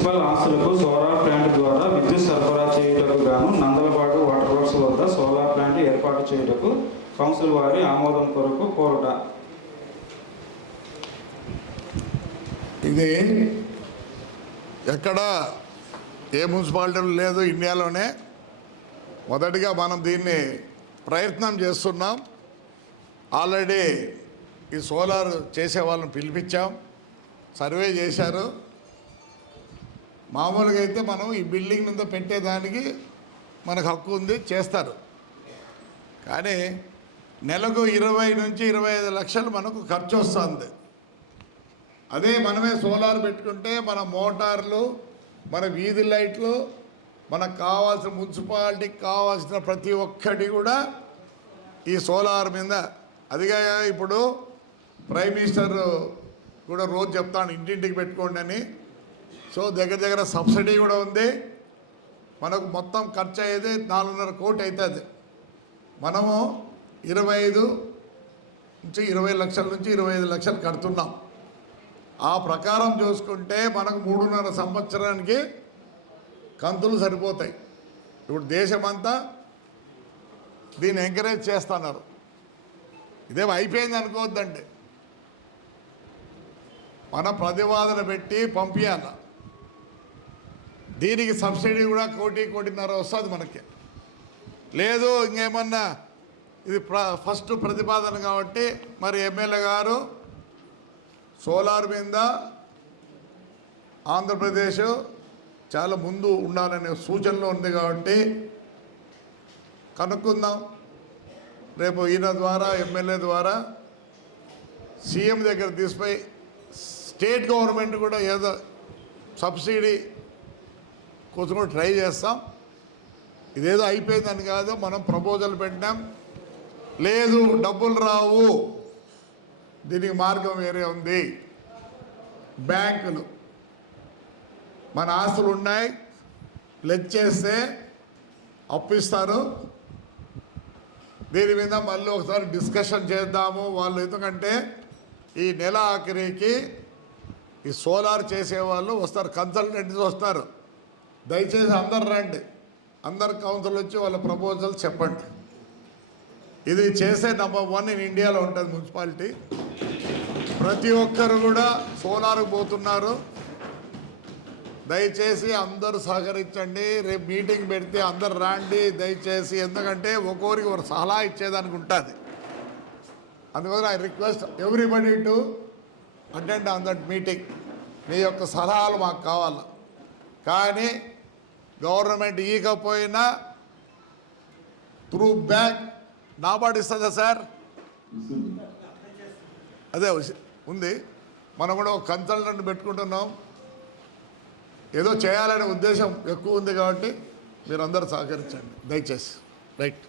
Municipal ఆస్తులకు solar plant ద్వారా విద్యుత్ సరఫరా చేయుటకు గాను నందలపాడు వాటర్ వర్క్స్ వద్ద సోలార్ ప్లాంట్ ఏర్పాటు చేయుటకు కౌన్సిల్ వారి ఆమోదం కొరకు కోరుట. ఇది ఎక్కడ ఏ మున్సిపాలిటీ లేదు ఇండియాలోనే. మొదటిగా మనం దీన్ని ప్రయత్నం చేస్తున్నాం. ఆల్రెడీ ఈ సోలార్ చేసే వాళ్ళని పిలిపించాం. సర్వే చేశారు. మామూలుగా అయితే మనం ఈ బిల్డింగ్ మీద పెట్టేదానికి మనకు హక్కు ఉంది చేస్తారు. కానీ నెలకు ఇరవై నుంచి ఇరవై ఐదు లక్షలు మనకు ఖర్చు వస్తుంది. అదే మనమే సోలార్ పెట్టుకుంటే మన మోటార్లు మన వీధి లైట్లు మనకు కావాల్సిన మున్సిపాలిటీకి కావాల్సిన ప్రతి ఒక్కటి కూడా ఈ సోలార్ మీద. అదిగా ఇప్పుడు ప్రైమ్ మినిస్టర్ కూడా రోజు చెప్తాను ఇంటింటికి పెట్టుకోండి అని. సో దగ్గర దగ్గర సబ్సిడీ కూడా ఉంది. మనకు మొత్తం ఖర్చు అయ్యేది నాలుగున్నర కోటి అవుతుంది మనము ఇరవై ఐదు నుంచి ఇరవై లక్షల నుంచి ఇరవై ఐదు లక్షలు కడుతున్నాం. ఆ ప్రకారం చూసుకుంటే మనకు మూడున్నర సంవత్సరానికి కంతులు సరిపోతాయి. ఇప్పుడు దేశమంతా దీన్ని ఎంకరేజ్ చేస్తున్నారు. ఇదేం అయిపోయింది అనుకోవద్దండి. మన ప్రతివాదన పెట్టి పంపించాల దీనికి సబ్సిడీ కూడా కోటి కోటిన్నర వస్తుంది మనకి. లేదు ఇంకేమన్నా ఇది ప్ర ఫస్ట్ ప్రతిపాదన కాబట్టి మరి ఎమ్మెల్యే గారు సోలార్ మీద ఆంధ్రప్రదేశ్ చాలా ముందు ఉండాలనే సూచనలో ఉంది కాబట్టి కనుక్కుందాం. రేపు ఈయన ద్వారా ఎమ్మెల్యే ద్వారా సీఎం దగ్గర తీసిపోయి స్టేట్ గవర్నమెంట్ కూడా ఏదో సబ్సిడీ కోసం కూడా ట్రై చేస్తాం. ఇదేదో అయిపోయిందని కాదు మనం ప్రపోజల్ పెట్టినాం. లేదు డబ్బులు రావు. దీనికి మార్గం వేరే ఉంది. బ్యాంకులు. మన ఆస్తులు ఉన్నాయి. ప్లెజ్ చేస్తే అప్పిస్తారు. దీని మీద మళ్ళీ ఒకసారి డిస్కషన్ చేద్దాము. వాళ్ళు ఎందుకంటే ఈ నెల ఆఖరికి ఈ సోలార్ చేసేవాళ్ళు వస్తారు కన్సల్టెంట్స్ వస్తారు. దయచేసి అందరు రండి. అందరు కౌన్సిల్ వచ్చి వాళ్ళ ప్రపోజల్ చెప్పండి. ఇది చేసే నెంబర్ వన్ ఇన్ ఇండియాలో ఉంటుంది మున్సిపాలిటీ. ప్రతి ఒక్కరు కూడా సోలార్కి పోతున్నారు. దయచేసి అందరూ సహకరించండి. రేపు మీటింగ్ పెడితే అందరు రాండి. దయచేసి ఎందుకంటే ఒక్కొరికి ఒక సలహా ఇచ్చేదానికి ఉంటుంది. అందువల్ల I request everybody to attend on that meeting మీ యొక్క సలహాలు మాకు కావాలి? కానీ గవర్నమెంట్ ఈకపోయినా త్రూ బ్యాంక్ నాబార్డు ఇస్తుందా సార్? అదే ఉంది. మనం కూడా ఒక కన్సల్టెంట్ పెట్టుకుంటున్నాం. ఏదో చేయాలనే ఉద్దేశం ఎక్కువ ఉంది కాబట్టి మీరు సహకరించండి. దయచేసి. రైట్